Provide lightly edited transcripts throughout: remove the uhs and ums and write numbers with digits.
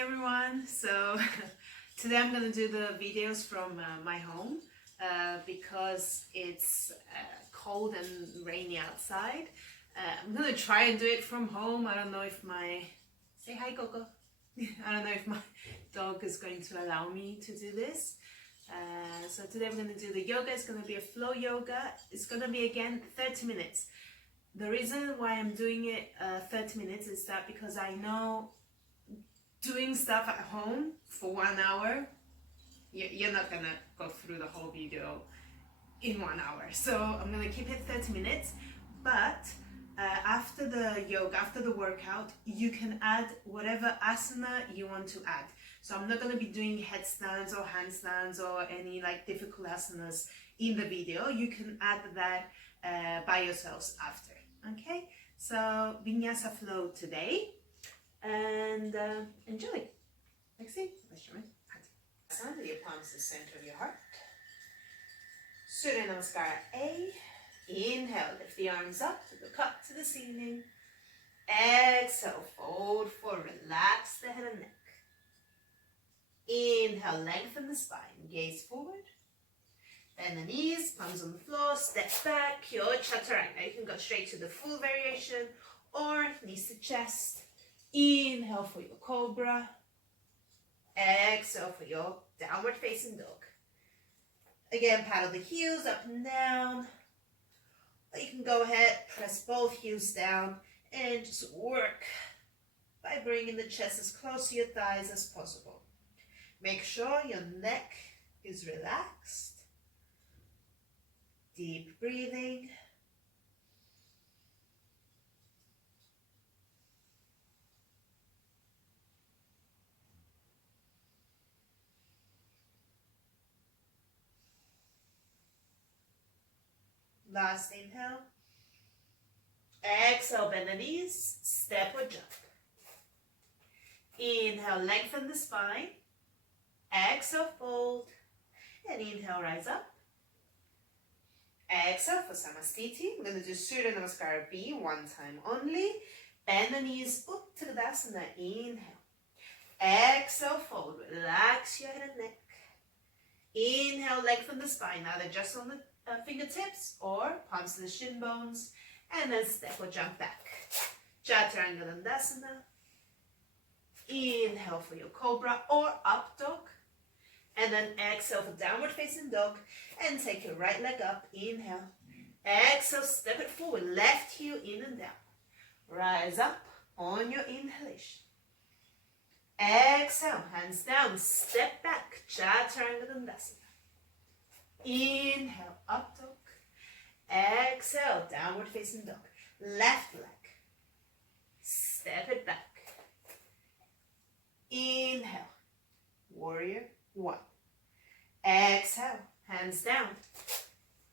everyone. So today I'm going to do the videos from my home because it's cold and rainy outside. I'm going to try and do it from home. I don't know if my... Say hi, Coco. I don't know if my dog is going to allow me to do this. So today I'm going to do the yoga. It's going to be a flow yoga. It's going to be again 30 minutes. The reason why I'm doing it 30 minutes is that because I know doing stuff at home for 1 hour, you're not gonna go through the whole video in 1 hour. So I'm gonna keep it 30 minutes, but after the yoga, after the workout, you can add whatever asana you want to add. So I'm not gonna be doing headstands or handstands or any like difficult asanas in the video. You can add that by yourselves after. Okay, so Vinyasa flow today. And enjoy. Let's see. With your palms to the center of your heart. Surya Namaskara A. Inhale, lift the arms up, look up to the ceiling. Exhale, fold forward, relax the head and neck. Inhale, lengthen the spine, gaze forward. Bend the knees, palms on the floor, step back, your chaturanga. You can go straight to the full variation or knees to chest. Inhale for your cobra. Exhale for your downward facing dog. Again, paddle the heels up and down. Or you can go ahead, press both heels down and just work by bringing the chest as close to your thighs as possible. Make sure your neck is relaxed. Deep breathing. Last inhale. Exhale, bend the knees, step or jump. Inhale, lengthen the spine. Exhale, fold. And inhale, rise up. Exhale for Samastiti. We're going to do Surya Namaskara B 1 time only. Bend the knees, Uttanasana. Inhale. Exhale, fold. Relax your head and neck. Inhale, lengthen the spine. Either just on the fingertips or palms to the shin bones, and then step or jump back. Chaturanga Dandasana. Inhale for your cobra or up dog, and then exhale for downward facing dog, and take your right leg up. Inhale, exhale, step it forward, left heel in and down. Rise up on your inhalation. Exhale, hands down, step back. Chaturanga Dandasana. Inhale, up dog. Exhale, downward facing dog. Left leg. Step it back. Inhale, warrior 1. Exhale, hands down.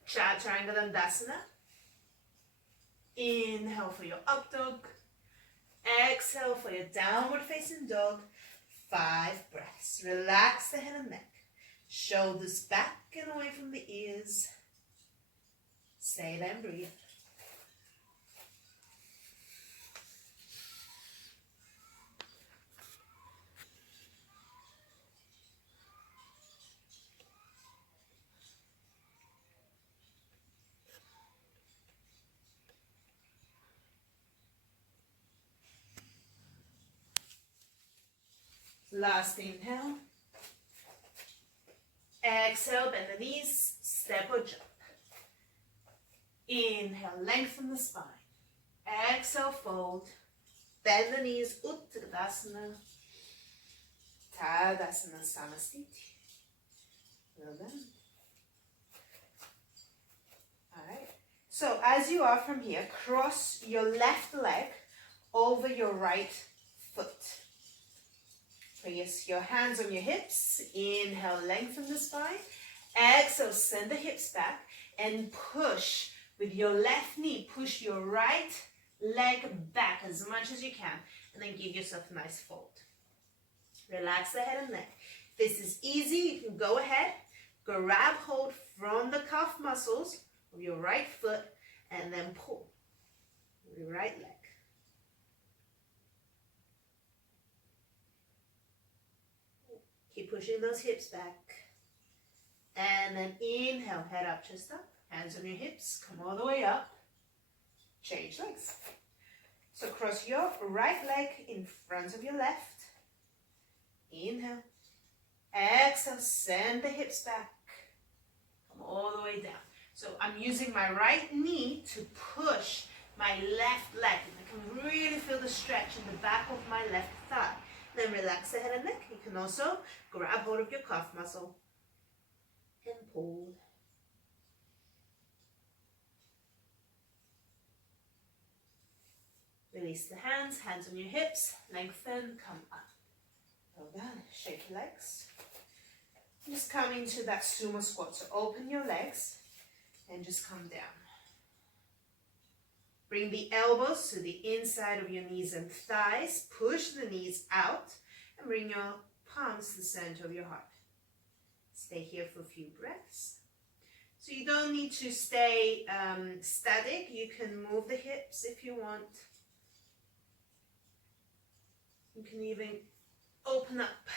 Chaturanga Dandasana. Inhale for your up dog. Exhale for your downward facing dog. 5 breaths. Relax the head and neck. Shoulders back and away from the ears. Stay there and breathe. Last inhale. Exhale, bend the knees, step or jump. Inhale, lengthen the spine. Exhale, fold. Bend the knees, Uttanasana. Tadasana Samastiti. Well done. Alright. So as you are from here, cross your left leg over your right foot. Place your hands on your hips. Inhale, lengthen the spine. Exhale, send the hips back and push with your left knee. Push your right leg back as much as you can, and then give yourself a nice fold. Relax the head and neck. This is easy. You can go ahead, grab hold from the calf muscles of your right foot, and then pull with your right leg. Keep pushing those hips back. And then inhale, head up, chest up. Hands on your hips, come all the way up. Change legs. So cross your right leg in front of your left. Inhale. Exhale, send the hips back. Come all the way down. So I'm using my right knee to push my left leg. And I can really feel the stretch in the back of my left thigh. Then relax the head and neck. You can also grab hold of your calf muscle and pull. Release the hands, hands on your hips, lengthen, come up. Well done. Shake your legs. Just come into that sumo squat. So open your legs and just come down. Bring the elbows to the inside of your knees and thighs. Push the knees out and bring your palms to the center of your heart. Stay here for a few breaths. So you don't need to stay static. You can move the hips if you want. You can even open up.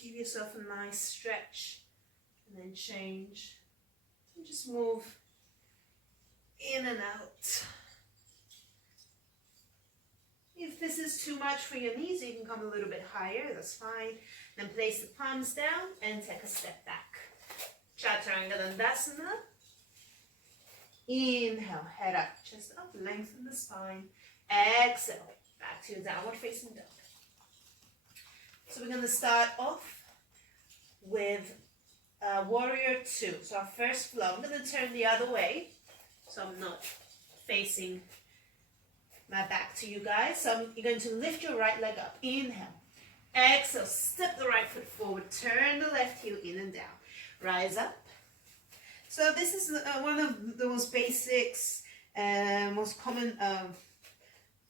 Give yourself a nice stretch and then change. And just move in and out. If this is too much for your knees, you can come a little bit higher, that's fine. Then place the palms down and take a step back. Chaturanga Dandasana. Inhale, head up, chest up, lengthen the spine. Exhale, back to your downward facing dog. So we're going to start off with warrior two. So our first flow, I'm going to turn the other way so I'm not facing my back to you guys. So you're going to lift your right leg up. Inhale. Exhale. Step the right foot forward. Turn the left heel in and down. Rise up. So this is one of the most basics and most common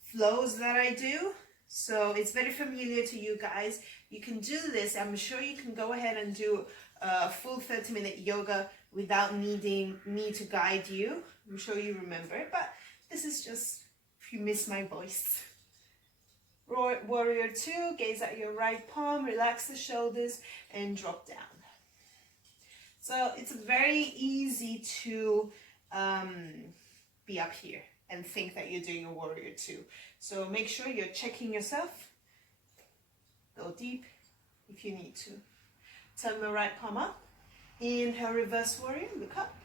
flows that I do. So it's very familiar to you guys. You can do this. I'm sure you can go ahead and do a full 30-minute yoga without needing me to guide you. I'm sure you remember, but this is just if you miss my voice. Warrior two, gaze at your right palm, relax the shoulders and drop down. So it's very easy to be up here and think that you're doing a warrior two. So make sure you're checking yourself. Go deep if you need to. Turn the right palm up. Inhale, reverse warrior, look up.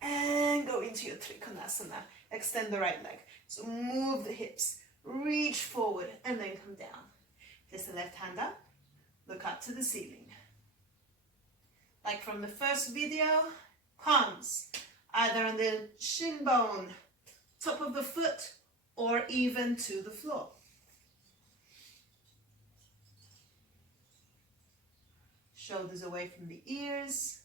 And go into your Trikonasana. Extend the right leg. So move the hips, reach forward and then come down. Place the left hand up, look up to the ceiling. Like from the first video, palms either on the shin bone, top of the foot, or even to the floor. Shoulders away from the ears.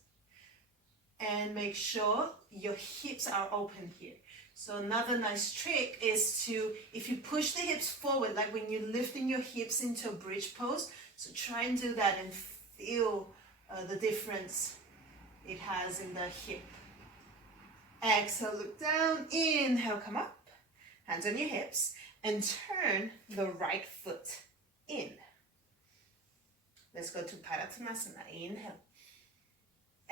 And make sure your hips are open here. So another nice trick is to, if you push the hips forward, like when you're lifting your hips into a bridge pose, so try and do that and feel the difference it has in the hip. Exhale, look down. Inhale, come up. Hands on your hips. And turn the right foot in. Let's go to Padottanasana. Inhale.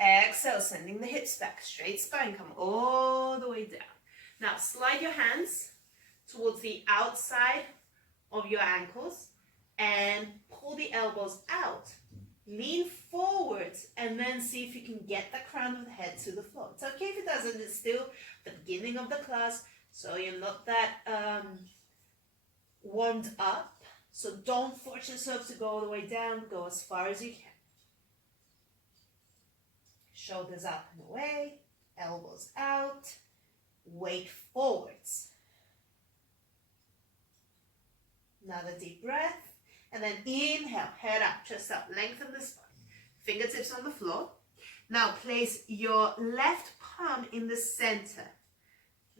Exhale, sending the hips back. Straight spine, come all the way down. Now, slide your hands towards the outside of your ankles and pull the elbows out. Lean forwards and then see if you can get the crown of the head to the floor. It's okay if it doesn't. It's still the beginning of the class, so you're not that warmed up. So don't force yourself to go all the way down. Go as far as you can. Shoulders up and away, elbows out, weight forwards. Another deep breath. And then inhale, head up, chest up, lengthen the spine. Fingertips on the floor. Now place your left palm in the center.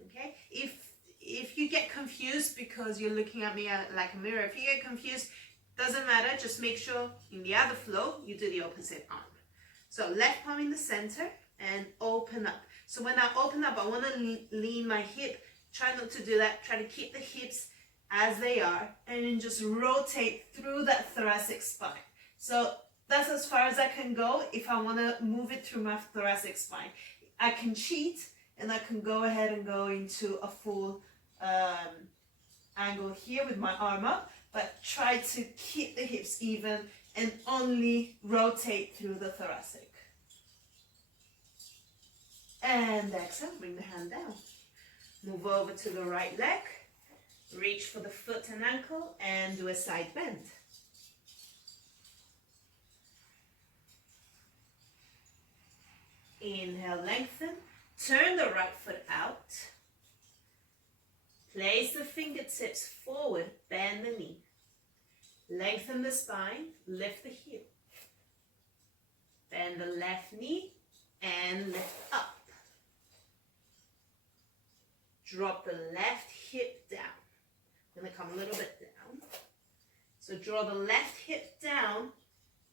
Okay? If you get confused because you're looking at me like a mirror, if you get confused, doesn't matter. Just make sure in the other flow, you do the opposite arm. So left palm in the center and open up. So when I open up, I want to lean my hip. Try not to do that. Try to keep the hips as they are, and then just rotate through that thoracic spine. So that's as far as I can go. If I want to move it through my thoracic spine, I can cheat and I can go ahead and go into a full angle here with my arm up, but try to keep the hips even and only rotate through the thoracic. And exhale, bring the hand down. Move over to the right leg, reach for the foot and ankle, and do a side bend. Inhale, lengthen, turn the right foot out. Place the fingertips forward, bend the knee. Lengthen the spine, lift the heel. Bend the left knee and lift up. Drop the left hip down. I'm going to come a little bit down. So draw the left hip down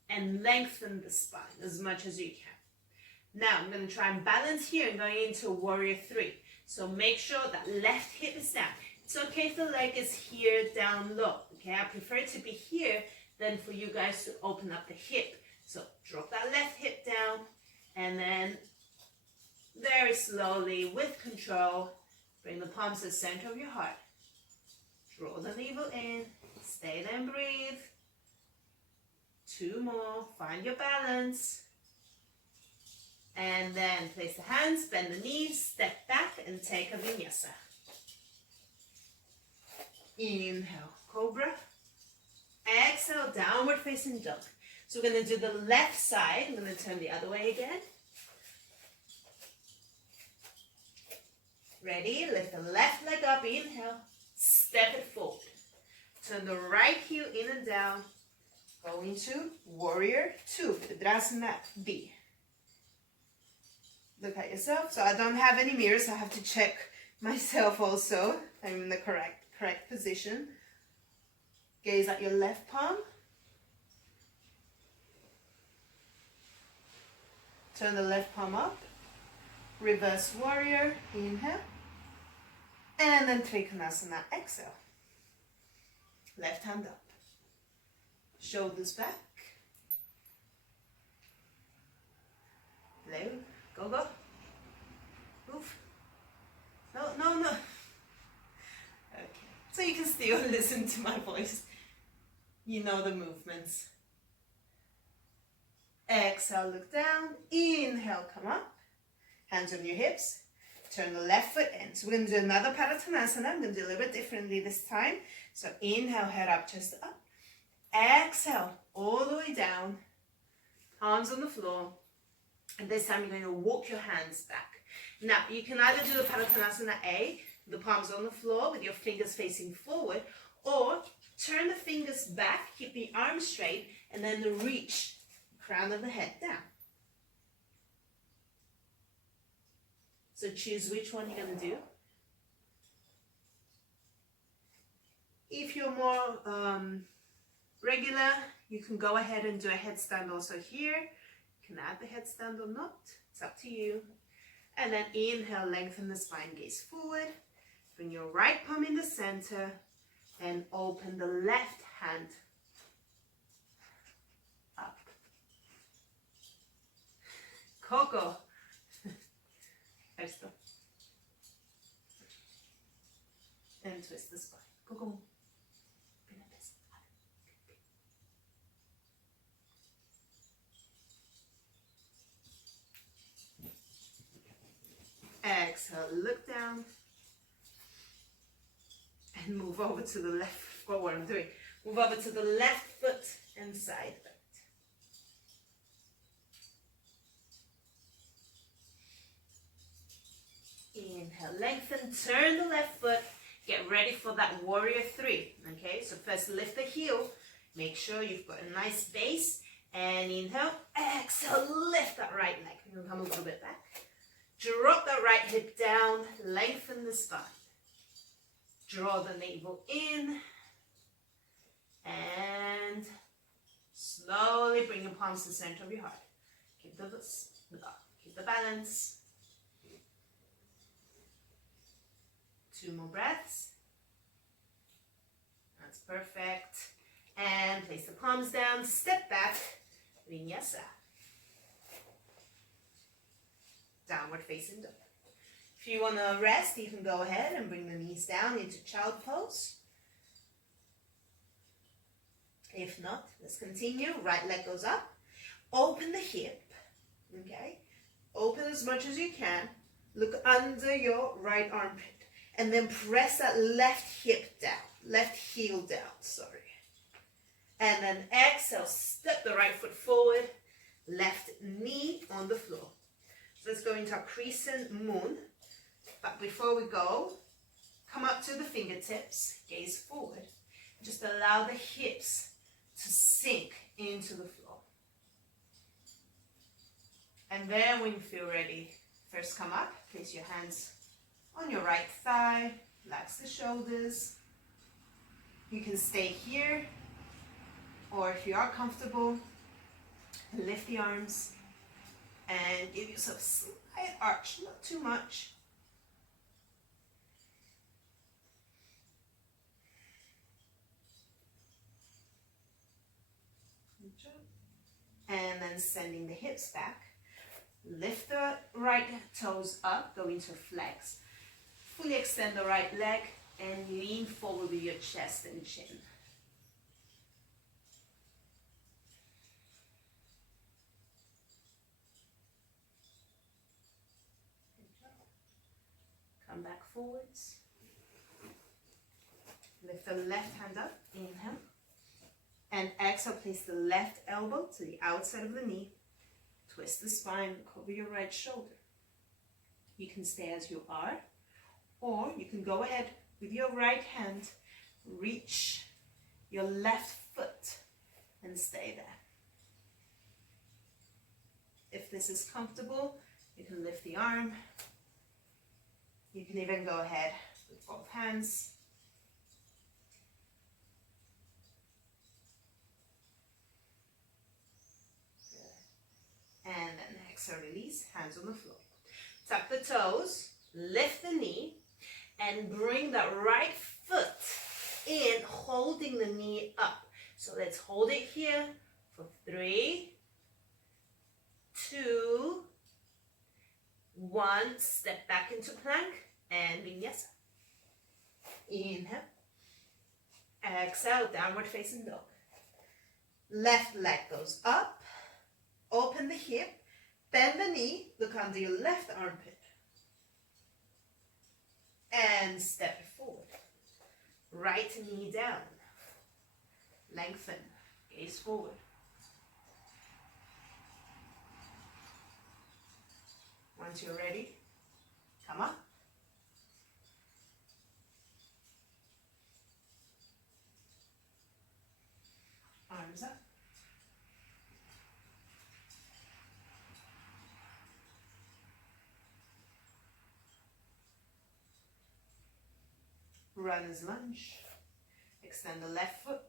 and lengthen the spine as much as you can. Now I'm going to try and balance here and going into warrior three. So make sure that left hip is down. It's okay if the leg is here down low. Okay, I prefer it to be here than for you guys to open up the hip. So drop that left hip down and then very slowly with control, bring the palms to the center of your heart. Draw the navel in, stay there and breathe. 2 more, find your balance. And then place the hands, bend the knees, step back and take a vinyasa. Inhale, cobra. Exhale, downward facing dog. So we're going to do the left side. I'm going to turn the other way again. Ready? Lift the left leg up, inhale, step it forward. Turn the right heel in and down. Go into warrior two, Vinyasa B. Look at yourself. So I don't have any mirrors. I have to check myself also. I'm in the correct position. Gaze at your left palm. Turn the left palm up. Reverse warrior. Inhale. And then Trikonasana. Exhale. Left hand up. Shoulders back. Low. Go, go. Move. No. Okay. So you can still listen to my voice. You know the movements. Exhale, look down. Inhale, come up. Hands on your hips. Turn the left foot in. So we're going to do another Padottanasana. I'm going to do a little bit differently this time. So inhale, head up, chest up. Exhale, all the way down. Palms on the floor. And this time you're going to walk your hands back. Now, you can either do the Padottanasana A, the palms on the floor with your fingers facing forward, or turn the fingers back, keep the arms straight, and then reach crown of the head down. So choose which one you're going to do. If you're more regular, you can go ahead and do a headstand also here. You can add the headstand or not. It's up to you. And then inhale, lengthen the spine, gaze forward. Bring your right palm in the center and open the left hand up. Coco. Esto. And twist the spine. Coco. Exhale, look down and move over to the left. Forward, what I'm doing. Move over to the left foot and side bend. Inhale, lengthen, turn the left foot. Get ready for that warrior three. Okay, so first lift the heel. Make sure you've got a nice base. And inhale, exhale, lift that right leg. You're gonna come a little bit back. Drop that right hip down, lengthen the spine. Draw the navel in. And slowly bring your palms to the center of your heart. Keep the balance. 2 more breaths. That's perfect. And place the palms down, step back, Vinyasa. Downward facing dog. If you want to rest, you can go ahead and bring the knees down into child pose. If not, let's continue. Right leg goes up. Open the hip. Okay? Open as much as you can. Look under your right armpit. And then press that left hip down. Left heel down, sorry. And then exhale, step the right foot forward. Left knee on the floor. So let's go into a crescent moon. But before we go, come up to the fingertips. Gaze forward. Just allow the hips to sink into the floor. And then when you feel ready, first come up, place your hands on your right thigh, relax the shoulders. You can stay here, or if you are comfortable, lift the arms and give yourself a slight arch, not too much. Good job. And then sending the hips back. Lift the right toes up, go into flex. Fully extend the right leg and lean forward with your chest and chin. Good job. Come back forwards. Lift the left hand up, inhale. And exhale, place the left elbow to the outside of the knee. Twist the spine, cover your right shoulder. You can stay as you are, or you can go ahead with your right hand, reach your left foot and stay there. If this is comfortable, you can lift the arm. You can even go ahead with both hands. And then exhale, release, hands on the floor. Tuck the toes, lift the knee, and bring the right foot in, holding the knee up. So let's hold it here for 3, 2, 1. Step back into plank and Vinyasa. Inhale. Exhale, downward facing dog. Left leg goes up. Open the hip, bend the knee, look under your left armpit. And step it forward. Right knee down. Lengthen, gaze forward. Once you're ready, come up. Arms up. Runner's lunge. Extend the left foot.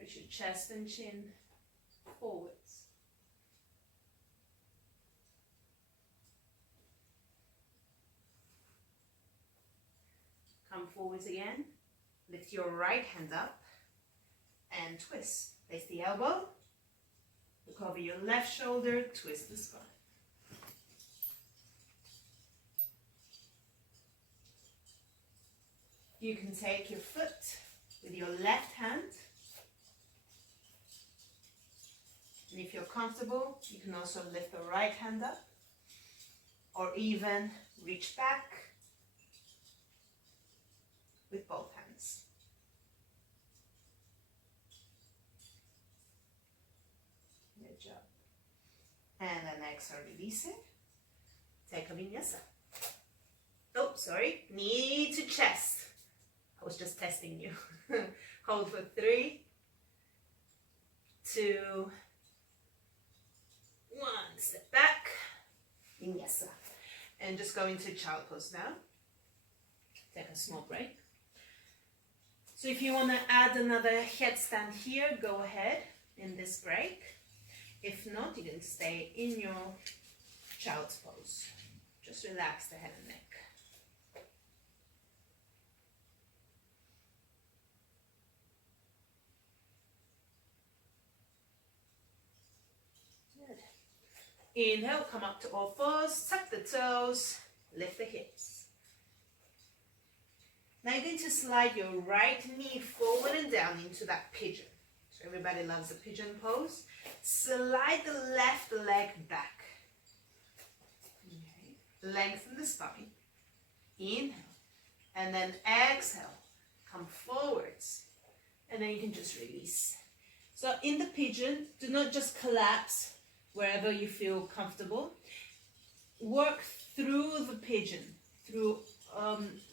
Reach your chest and chin forwards. Come forwards again. Lift your right hand up and twist. Place the elbow. Look over your left shoulder. Twist the spine. You can take your foot with your left hand. And if you're comfortable, you can also lift the right hand up. Or even reach back with both hands. Good job. And then exhale, release it. Take a vinyasa. Oh, sorry. Knee to chest. I was just testing you. Hold for 3, 2, 1. Step back. Vinyasa. And just go into child pose now. Take a small break. So if you want to add another headstand here, go ahead in this break. If not, you can stay in your child's pose. Just relax the head and neck. Inhale, come up to all fours, tuck the toes, lift the hips. Now you're going to slide your right knee forward and down into that pigeon. So everybody loves the pigeon pose. Slide the left leg back. Okay. Lengthen the spine. Inhale. And then exhale. Come forwards. And then you can just release. So in the pigeon, do not just collapse wherever you feel comfortable. Work through the pigeon.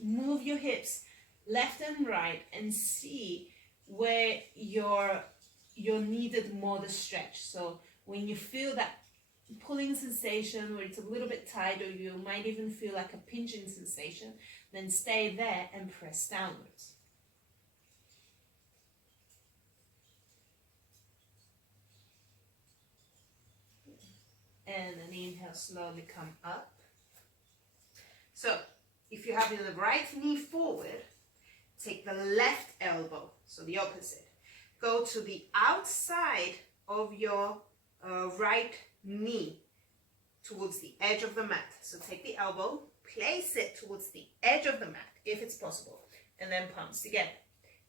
Move your hips left and right and see where you're needed more the stretch. So when you feel that pulling sensation where it's a little bit tight, or you might even feel like a pinching sensation, then stay there and press downwards. And then inhale, slowly come up. So if you have the right knee forward, take the left elbow, so the opposite. Go to the outside of your right knee towards the edge of the mat. So take the elbow, place it towards the edge of the mat, if it's possible, and then palms together.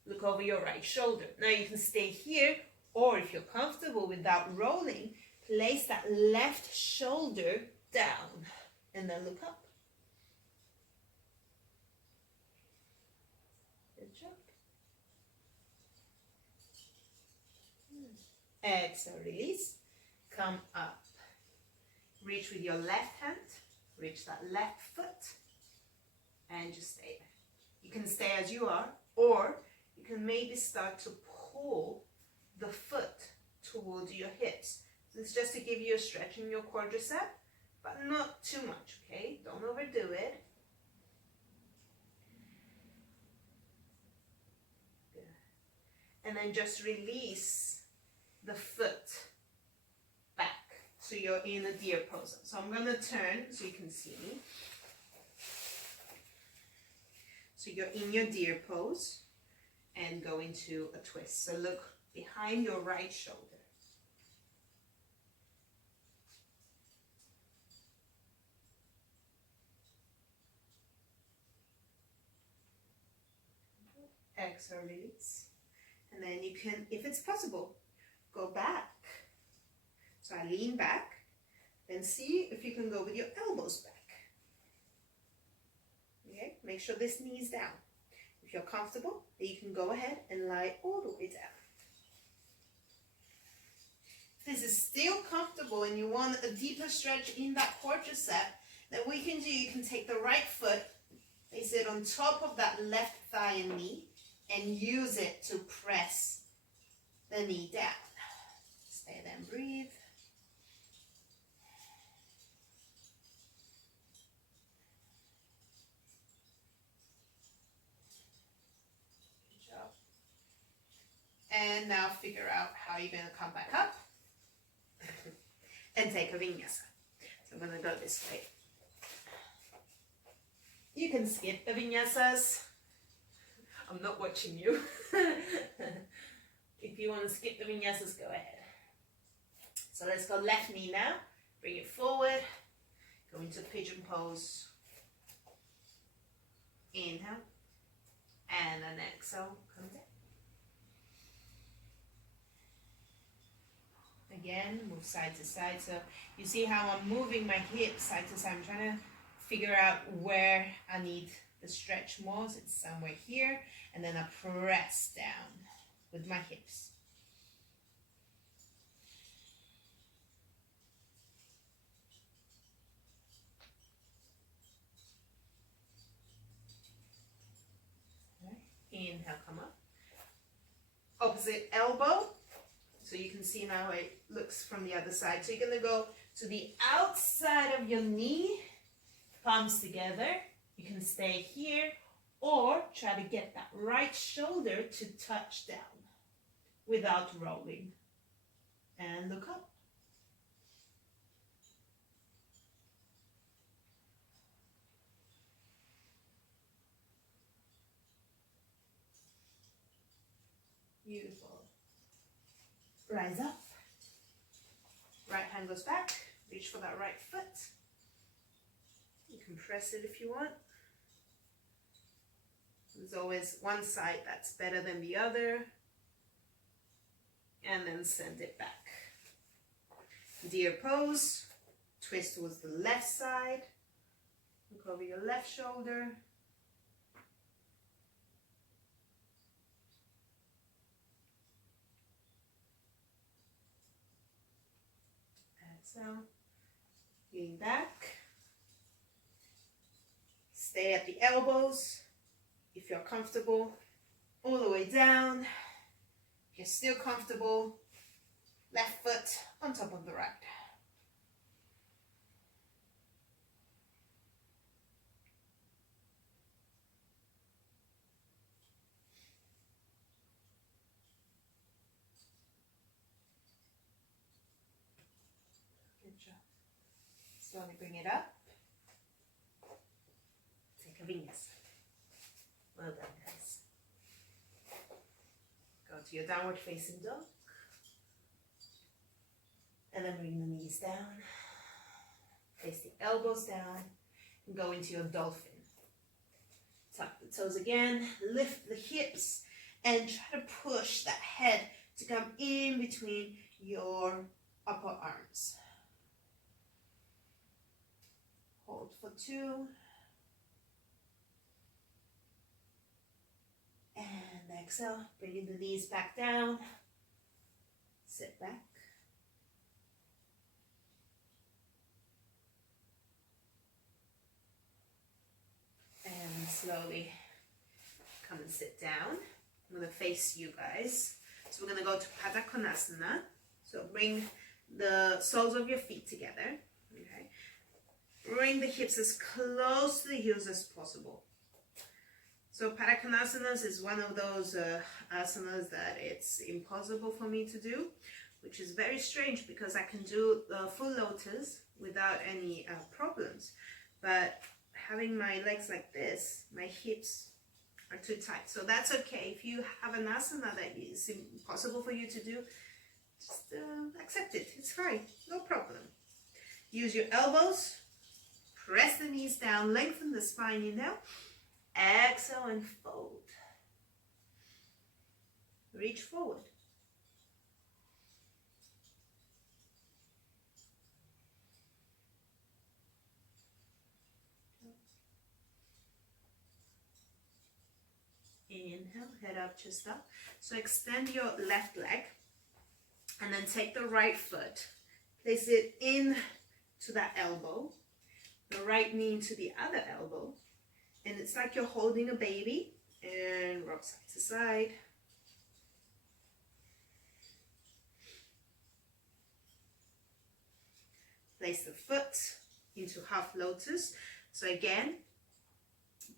Look over your right shoulder. Now you can stay here, or if you're comfortable without rolling, place that left shoulder down, and then look up. Good job. Exhale, release. Come up. Reach with your left hand. Reach that left foot. And just stay there. You can stay as you are, or you can maybe start to pull the foot towards your hips. This is just to give you a stretch in your quadricep, but not too much, okay? Don't overdo it. Good. And then just release the foot back so you're in a deer pose. So I'm going to turn so you can see me. So you're in your deer pose and go into a twist. So look behind your right shoulder. Exhale, release. And then you can, if it's possible, go back. So I lean back, then see if you can go with your elbows back. Okay, make sure this knee is down. If you're comfortable, then you can go ahead and lie all the way down. If this is still comfortable and you want a deeper stretch in that quadricep, then what you can do, you can take the right foot, place it on top of that left thigh and knee, and use it to press the knee down. Stay there and breathe. Good job. And now figure out how you're going to come back up and take a vinyasa. So I'm going to go this way. You can skip the vinyasas. I'm not watching you. If you want to skip the vinyasas, go ahead. So let's go left knee now. Bring it forward. Go into pigeon pose. Inhale. And then exhale. Come down. Again, move side to side. So you see how I'm moving my hips side to side. I'm trying to figure out where I need the stretch more. So it's somewhere here. And then I press down with my hips. Right. Inhale, come up. Opposite elbow. So you can see now it looks from the other side. So you're going to go to the outside of your knee, palms together. You can stay here, or try to get that right shoulder to touch down without rolling. And look up. Beautiful. Rise up. Right hand goes back. Reach for that right foot. You can press it if you want. There's always one side that's better than the other. And then send it back. Deer pose. Twist towards the left side. Look over your left shoulder. Exhale. Lean back. Stay at the elbows if you're comfortable. All the way down. If you're still comfortable, left foot on top of the right. Good job. Slowly bring it up. Take a vinyasa. Well done, guys. Go to your downward facing dog. And then bring the knees down. Face the elbows down. And go into your dolphin. Tuck the toes again. Lift the hips. And try to push that head to come in between your upper arms. Hold for 2. And exhale, bringing the knees back down. Sit back. And slowly come and sit down. I'm going to face you guys. So we're going to go to Pada Konasana. So bring the soles of your feet together. Okay. Bring the hips as close to the heels as possible. So Pada Konasana is one of those asanas that it's impossible for me to do, which is very strange because I can do the full lotus without any problems. But having my legs like this, my hips are too tight. So that's okay. If you have an asana that is impossible for you to do, just accept it. It's fine. No problem. Use your elbows. Press the knees down. Lengthen the spine. Inhale. Exhale and fold. Reach forward. Inhale, head up, chest up. So extend your left leg and then take the right foot. Place it in to that elbow. The right knee into the other elbow. And it's like you're holding a baby. And rock side to side. Place the foot into half lotus. So again,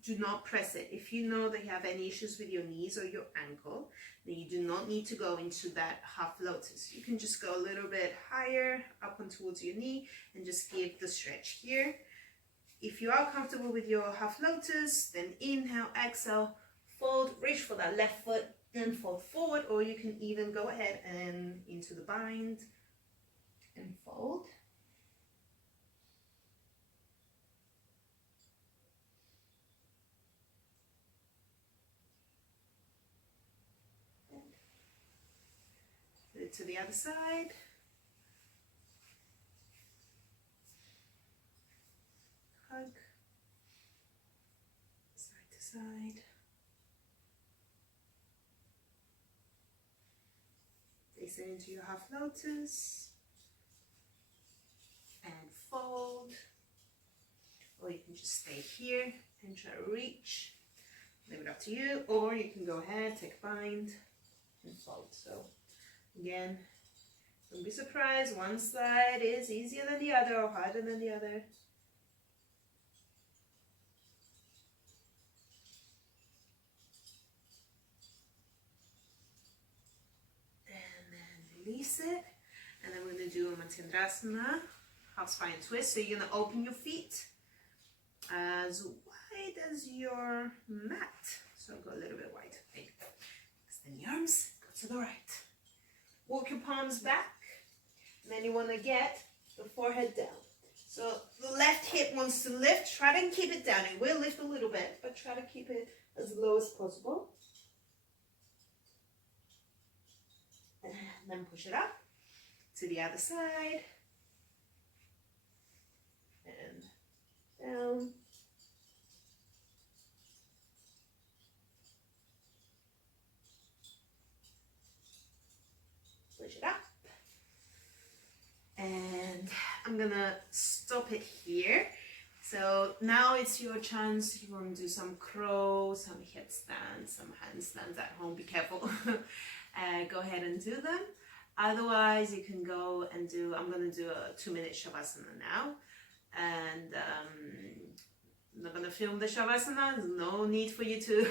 do not press it. If you know that you have any issues with your knees or your ankle, then you do not need to go into that half lotus. You can just go a little bit higher up and towards your knee and just give the stretch here. If you are comfortable with your half lotus, then inhale, exhale, fold, reach for that left foot and fold forward, or you can even go ahead and into the bind and fold. To the other side. Hug. Side to side. Place it into your half lotus. And fold. Or you can just stay here and try to reach. Leave it up to you. Or you can go ahead, take a bind and fold. So again, don't be surprised, one side is easier than the other or harder than the other. And then release it. And then we're going to do a Matyendrasana, half spine twist. So you're going to open your feet as wide as your mat. So go a little bit wide. Extend your arms, go to the right. Walk your palms back, and then you want to get the forehead down. So the left hip wants to lift. Try to keep it down. It will lift a little bit, but try to keep it as low as possible. And then push it up to the other side. And down. Push it up. And I'm gonna stop it here. So now it's your chance. You want to do some crow, some headstands, some handstands at home. Be careful. Go ahead and do them. Otherwise, you can go and do, I'm going to do a 2-minute Shavasana now. And I'm not going to film the Shavasana. There's no need for you to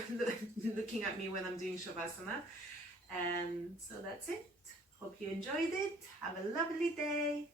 looking at me when I'm doing Shavasana. And so that's it. Hope you enjoyed it. Have a lovely day.